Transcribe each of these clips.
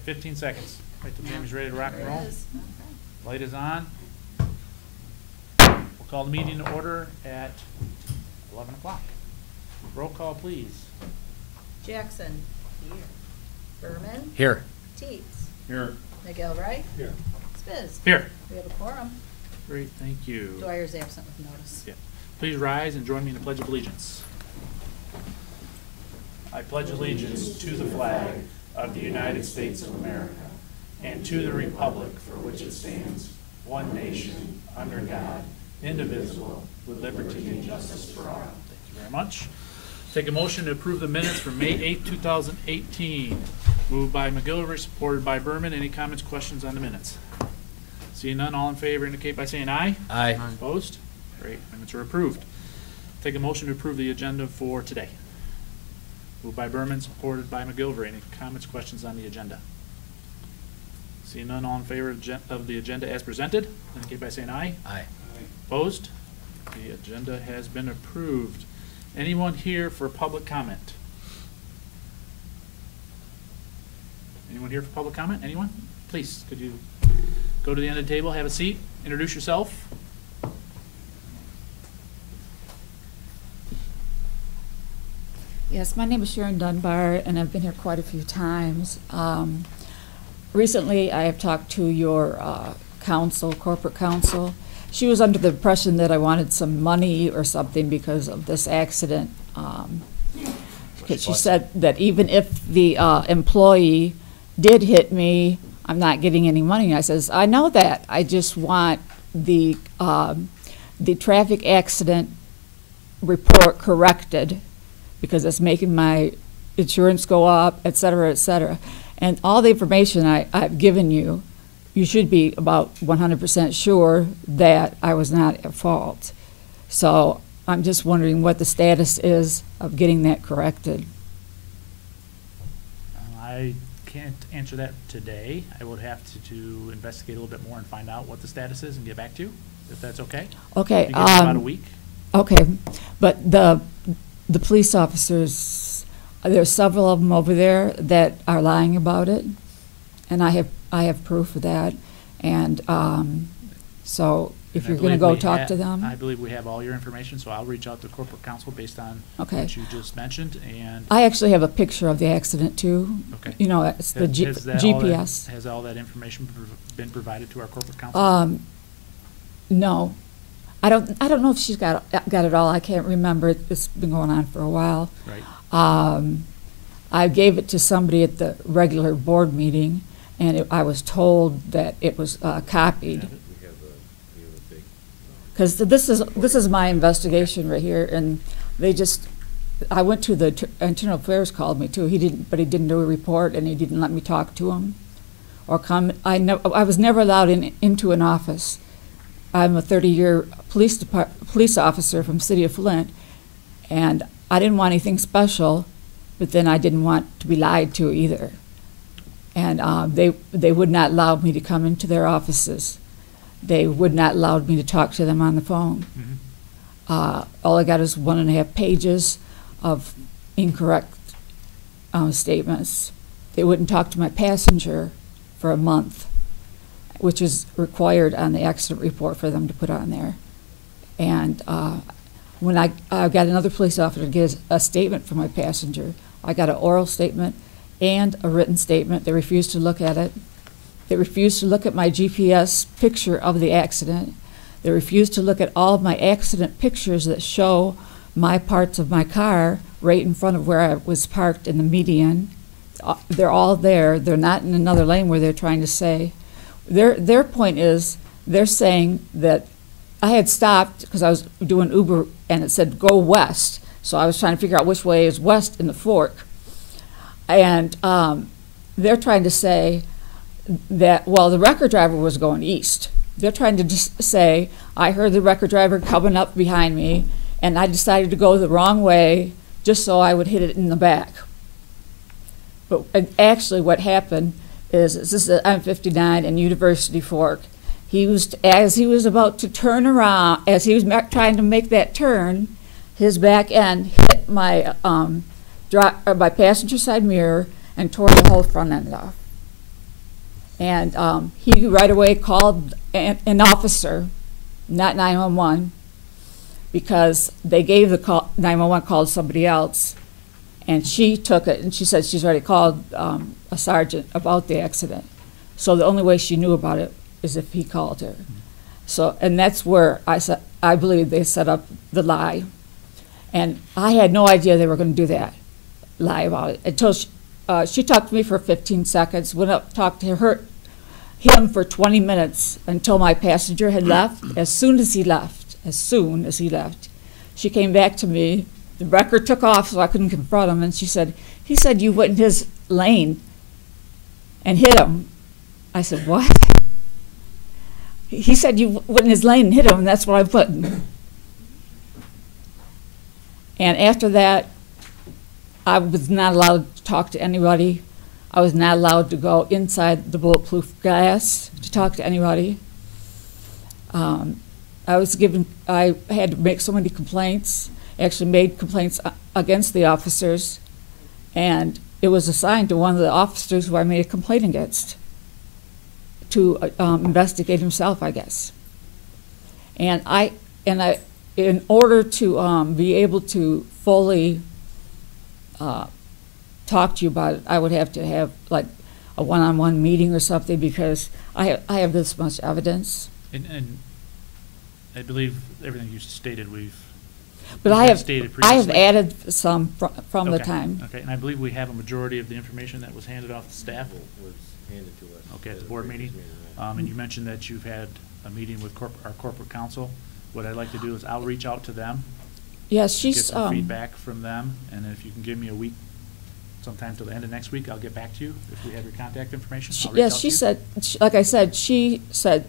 At 15 seconds. Wait till Tammy's ready to rock and roll. Light is on. We'll call the meeting to order at 11 o'clock. Roll call, please. Jackson. Here. Berman. Here. Teets. Here. McGilvray. Here. Spiz. Here. We have a quorum. Great, thank you. Dwyer's absent with notice. Yeah. Please rise and join me in the Pledge of Allegiance. I pledge allegiance to the flag of the United States of America and to the republic for which it stands, one nation, under God, indivisible, with liberty and justice for all. Thank you very much. Take a motion to approve the minutes for May 8th, 2018. Moved by McGilvray, supported by Berman. Any comments, questions on the minutes? Seeing none, all in favor indicate by saying aye. Aye. Opposed? Great, minutes are approved. Take a motion to approve the agenda for today. Moved by Berman, supported by McGilvray. Any comments, questions on the agenda? Seeing none, all in favor of the agenda as presented, indicate by saying aye. Aye. Opposed? The agenda has been approved. Anyone here for public comment? Anyone here for public comment? Anyone? Please, could you go to the end of the table, have a seat, introduce yourself? Yes, my name is Sharon Dunbar, and I've been here quite a few times. Recently, I have talked to your counsel, corporate counsel. She was under the impression that I wanted some money or something because of this accident. Because she said that even if the employee did hit me, I'm not getting any money. And I says, I know that. I just want the traffic accident report corrected, because it's making my insurance go up, et cetera, et cetera. And all the information I've given you, you should be about 100% sure that I was not at fault. So I'm just wondering what the status is of getting that corrected. I can't answer that today. I would have to investigate a little bit more and find out what the status is and get back to you, if that's okay. Okay. You give me about a week. Okay, but the police officers, there's several of them over there that are lying about it, and I have proof of that. And so if you're going to go talk to them, I believe we have all your information, so I'll reach out to corporate counsel based on okay. what you just mentioned. And I actually have a picture of the accident too. okay, you know, it's the GPS. Has all that information been provided to our corporate counsel? No. I don't know if she's got it all. I can't remember. It's been going on for a while. Right. I gave it to somebody at the regular board meeting, and I was told that it was copied. Because this is my investigation right here, and I went to the Internal Affairs, called me too. He didn't do a report, and he didn't let me talk to him or come. I was never allowed into an office. I'm a 30-year police officer from City of Flint, and I didn't want anything special, but then I didn't want to be lied to either. And they would not allow me to come into their offices. They would not allow me to talk to them on the phone. Mm-hmm. All I got is 1.5 pages of incorrect statements. They wouldn't talk to my passenger for a month, which is required on the accident report for them to put on there. And when I got another police officer to get a statement from my passenger, I got an oral statement and a written statement. They refused to look at it. They refused to look at my GPS picture of the accident. They refused to look at all of my accident pictures that show my parts of my car right in front of where I was parked in the median. They're all there. They're not in another lane where they're trying to say. Their point is, they're saying that I had stopped because I was doing Uber and it said go west. So I was trying to figure out which way is west in the fork. And they're trying to say that, well, the record driver was going east. They're trying to just say, I heard the record driver coming up behind me and I decided to go the wrong way just so I would hit it in the back. But actually what happened is, this is at M59 and University Fork. As he was about to turn around, as he was trying to make that turn, his back end hit my my passenger side mirror and tore the whole front end off. And he right away called an officer, not 911, because they gave the call, 911 call to somebody else, and she took it, and she said she's already called a sergeant about the accident. So the only way she knew about it is if he called her. So, and that's where I believe they set up the lie. And I had no idea they were going to do that, lie about it, until she talked to me for 15 seconds, went up, talked to him for 20 minutes until my passenger had left. As soon as he left, she came back to me. The wrecker took off so I couldn't confront him, and she said, he said you went in his lane and hit him. I said, what? He said you went in his lane and hit him, and that's what I put. And after that, I was not allowed to talk to anybody. I was not allowed to go inside the bulletproof glass to talk to anybody. I had to make so many complaints, actually made complaints against the officers, and it was assigned to one of the officers who I made a complaint against to investigate himself, I guess. And in order to be able to fully talk to you about it, I would have to have like a one-on-one meeting or something, because I have this much evidence. And I believe everything you stated But I have stated added previously. some from the Okay, time. Okay, and I believe we have a majority of the information that was handed off to staff. Was handed to us. Okay, at the board meeting. And you mentioned that you've had a meeting with our corporate counsel. What I'd like to do is I'll reach out to them. Yes, Get she's some feedback from them, and if you can give me a week, sometime till the end of next week, I'll get back to you. If we have your contact information, I'll reach out yes, to she you. said, like I said, she said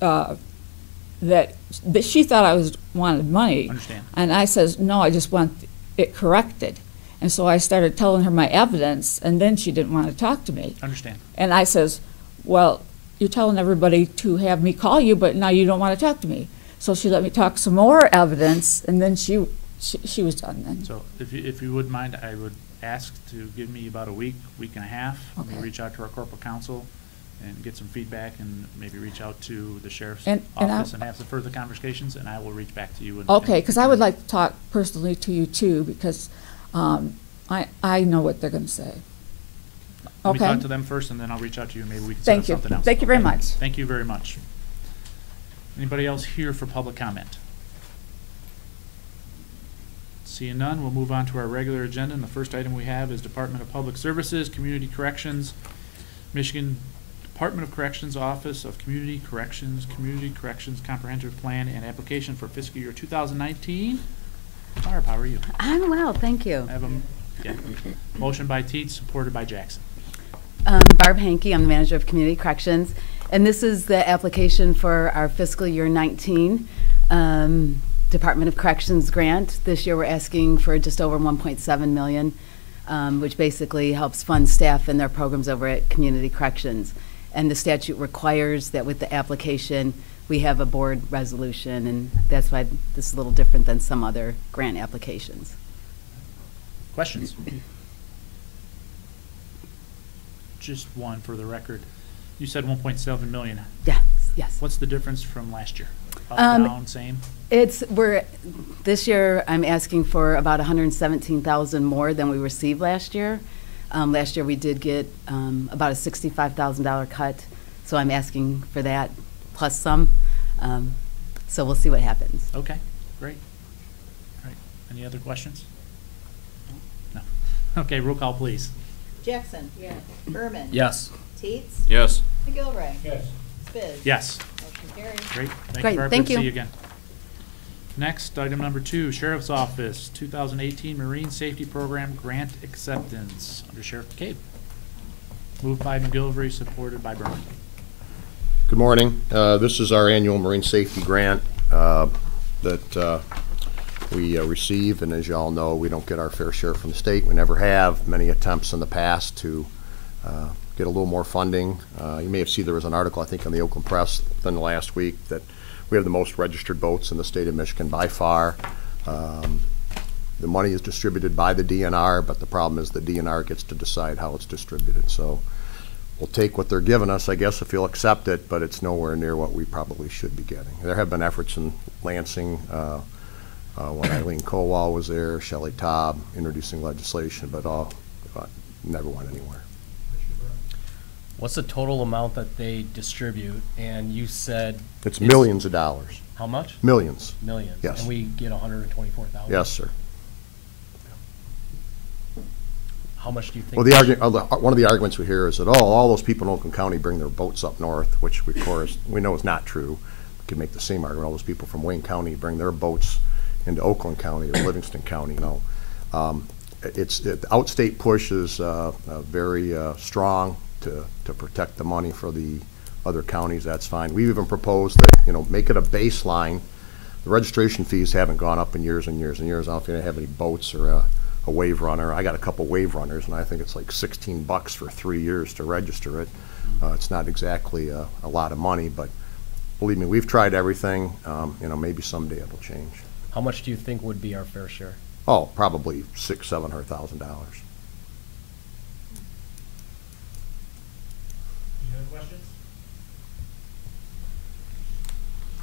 that she thought I wanted money. Understand. And I says, no, I just want it corrected. And so I started telling her my evidence, and then she didn't want to talk to me. Understand. And I says, well, you're telling everybody to have me call you, but now you don't want to talk to me. So she let me talk some more evidence, and then she was done then. So if you wouldn't mind, I would ask to give me about a week and a half. Let me Okay. reach out to our corporate counsel and get some feedback, and maybe reach out to the sheriff's And office and have some further conversations, and I will reach back to you. Okay, because I would like to talk personally to you too, because I know what they're going to say. Let me Okay. talk to them first, and then I'll reach out to you, maybe we can set Thank up you. something else. Thank you very Okay? much. Thank you very much. Anybody else here for public comment? Seeing none, we'll move on to our regular agenda, and the first item we have is Department of Public Services, Community Corrections, Michigan Department of Corrections Office of Community Corrections Comprehensive Plan and Application for fiscal year 2019. Barb, how are you? I'm well, thank you. I have a motion by Teets, supported by Jackson. Barb Hankey, I'm the manager of Community Corrections, and this is the application for our fiscal year 19 Department of Corrections grant. This year we're asking for just over 1.7 million, which basically helps fund staff and their programs over at Community Corrections. And the statute requires that with the application we have a board resolution, and that's why this is a little different than some other grant applications. Questions? Just one for the record. You said 1.7 million. Yes, yes. What's the difference from last year? Up, down, same? This year I'm asking for about 117,000 more than we received last year. Last year we did get about a $65,000 cut, so I'm asking for that plus some. So we'll see what happens. Okay, great. All right, any other questions? No. Okay, roll call, please. Jackson. Yes. Berman. Yes. Teets. Yes. McGilvray. Yes. Spiz. Yes. Motion carries. Great. Thank Great, you, Barb. thank Good to see you. you again. Next, item number 2, Sheriff's Office, 2018 Marine Safety Program Grant Acceptance, under Sheriff McCabe. Moved by McGilvray, supported by Berman. Good morning. This is our annual marine safety grant that we receive, and as you all know, we don't get our fair share from the state. We never have. Many attempts in the past to get a little more funding. You may have seen there was an article, I think, on the Oakland Press within the last week that we have the most registered boats in the state of Michigan by far. The money is distributed by the DNR, but the problem is the DNR gets to decide how it's distributed. So we'll take what they're giving us, I guess, if you'll accept it, but it's nowhere near what we probably should be getting. There have been efforts in Lansing, when Eileen Kowal was there, Shelley Taub, introducing legislation, but never went anywhere. What's the total amount that they distribute? And you said It's millions of dollars. how much? Millions. Millions. Yes. And we get 124,000. Yes, sir. How much do you think? Well, one of the arguments we hear is that, all those people in Oakland County bring their boats up north, which of course we know is not true. We could make the same argument. All those people from Wayne County bring their boats into Oakland County or Livingston County. No, the outstate push is very strong to protect the money for the other counties. That's fine. We've even proposed that make it a baseline. The registration fees haven't gone up in years and years and years. I don't think they have any boats or a wave runner. I got a couple wave runners, and I think it's like $16 for 3 years to register it. It's not exactly a lot of money, but believe me, we've tried everything. Maybe someday it'll change. How much do you think would be our fair share? Oh, probably $600,000-700,000. Any other questions?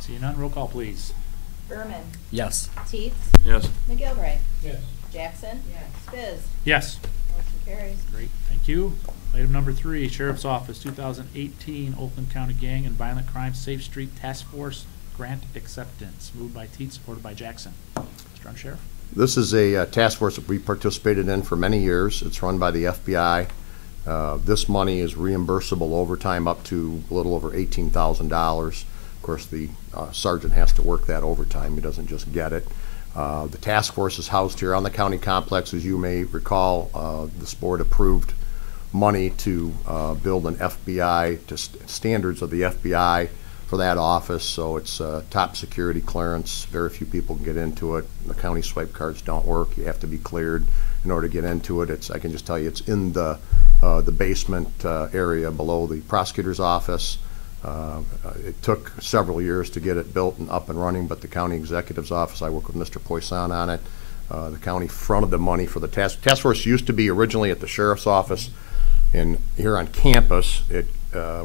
Seeing none, roll call, please. Berman, Yes. Teets, Yes. McGilvray, Yes. Jackson, Spiz. Yes. Motion carries. Great, thank you. Item number 3, Sheriff's Office 2018 Oakland County Gang and Violent Crime Safe Street Task Force Grant Acceptance. Moved by Teets, supported by Jackson. Mr. Sheriff. This is a task force that we participated in for many years. It's run by the FBI. This money is reimbursable overtime up to a little over $18,000. Of course, the sergeant has to work that overtime. He doesn't just get it. The task force is housed here on the county complex. As you may recall, this board approved money to build an FBI to standards of the FBI for that office, so it's top security clearance. Very few people can get into it. The county swipe cards don't work. You have to be cleared in order to get into it. I can just tell you, it's in the basement area below the prosecutor's office. It took several years to get it built and up and running, but the county executive's office, I work with Mr. Poisson on it. The county fronted the money for the task force. Used to be originally at the sheriff's office and here on campus. It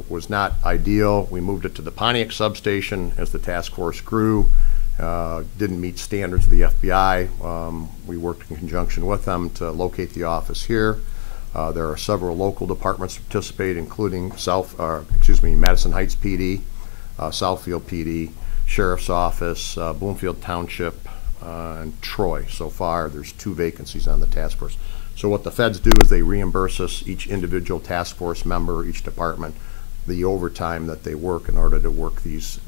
was not ideal. We moved it to the Pontiac substation as the task force grew. Didn't meet standards of the FBI. We worked in conjunction with them to locate the office here. There are several local departments that participate, including Madison Heights PD, Southfield PD, Sheriff's Office, Bloomfield Township, and Troy. So far, there's 2 vacancies on the task force. So what the feds do is they reimburse us, each individual task force member, each department, the overtime that they work in order to work these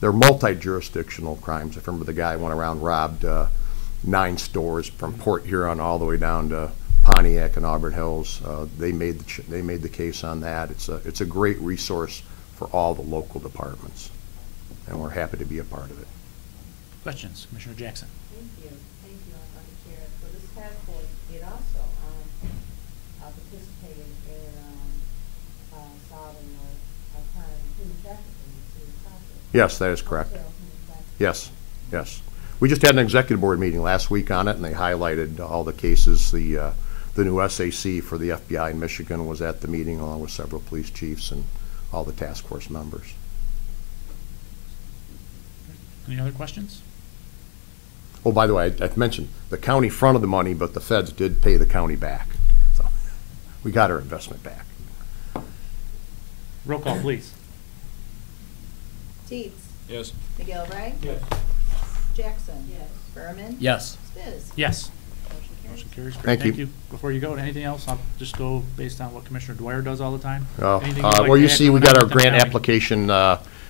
they're multi-jurisdictional crimes. I remember the guy went around, robbed 9 stores from Port Huron all the way down to Pontiac and Auburn Hills. They made the case on that. It's a great resource for all the local departments, and we're happy to be a part of it. Questions? Commissioner Jackson. Thank you, Madam Chair. For this task force, it also participated in solving a crime, human trafficking in the city of Southfield. Yes, that is correct. Hotel human trafficking. Yes. We just had an executive board meeting last week on it, and they highlighted all the cases. The new SAC for the FBI in Michigan was at the meeting, along with several police chiefs and all the task force members. Any other questions? Oh, by the way, I mentioned the county fronted the money, but the feds did pay the county back. So we got our investment back. Roll call, please. Teets, Yes. McGilvray, Yes. Jackson. Yes. Berman. Yes. Spiz. Yes. Motion carries. Motion carries. Great. Thank you. Thank you. Before you go, anything else? I'll just go based on what Commissioner Dwyer does all the time. Anything you'd like Well, to you add see, we going got on our with the grant county? application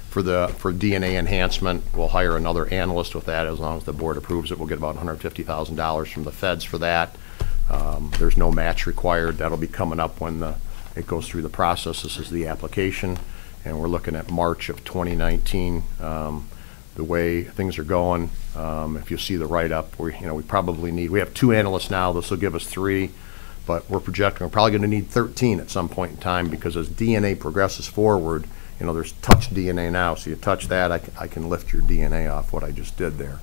for DNA enhancement. We'll hire another analyst with that as long as the board approves it. We'll get about $150,000 from the feds for that. There's no match required. That'll be coming up when it goes through the process. This is the application, and we're looking at March of 2019. The way things are going, if you see the write-up, we probably need, we have 2 analysts now. This will give us 3, but we're projecting we're probably going to need 13 at some point in time, because as DNA progresses forward, there's touch DNA now. So you touch that, I can lift your DNA off what I just did there.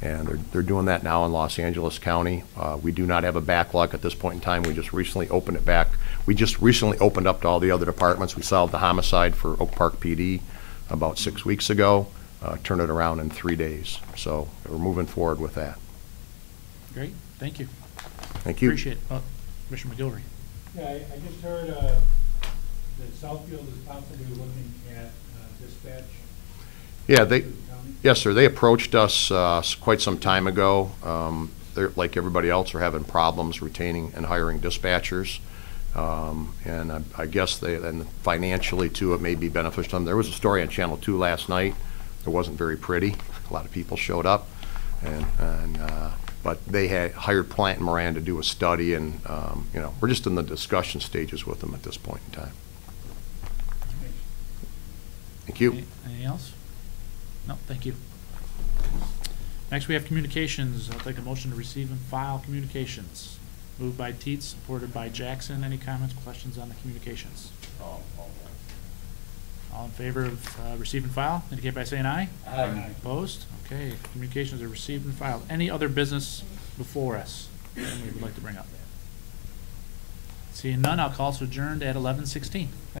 And they're doing that now in Los Angeles County. We do not have a backlog at this point in time. We just recently opened it back. We just recently opened up to all the other departments. We solved the homicide for Oak Park PD about 6 weeks ago, turned it around in 3 days. So we're moving forward with that. Great, thank you. Thank you. Appreciate it. Commissioner McGilvery. Yeah, I just heard that Southfield is possibly looking at dispatch. Yeah, to the county. yes, sir. They approached us quite some time ago. They're, like everybody else, are having problems retaining and hiring dispatchers. And I guess and financially, too, it may be beneficial to them. There was a story on Channel 2 last night. It wasn't very pretty. A lot of people showed up. But they had hired Plant and Moran to do a study, and, you know, we're just in the discussion stages with them at this point in time. Thank you. Anything else? No, thank you. Next, we have communications. I'll take a motion to receive and file communications. Moved by Teets, supported by Jackson. Any comments, questions on the communications? All in favor of receive and file, indicate by saying aye. Aye. Opposed? Okay, communications are received and filed. Any other business before us that we would like to bring up? Seeing none, I'll call us adjourned at 11:16.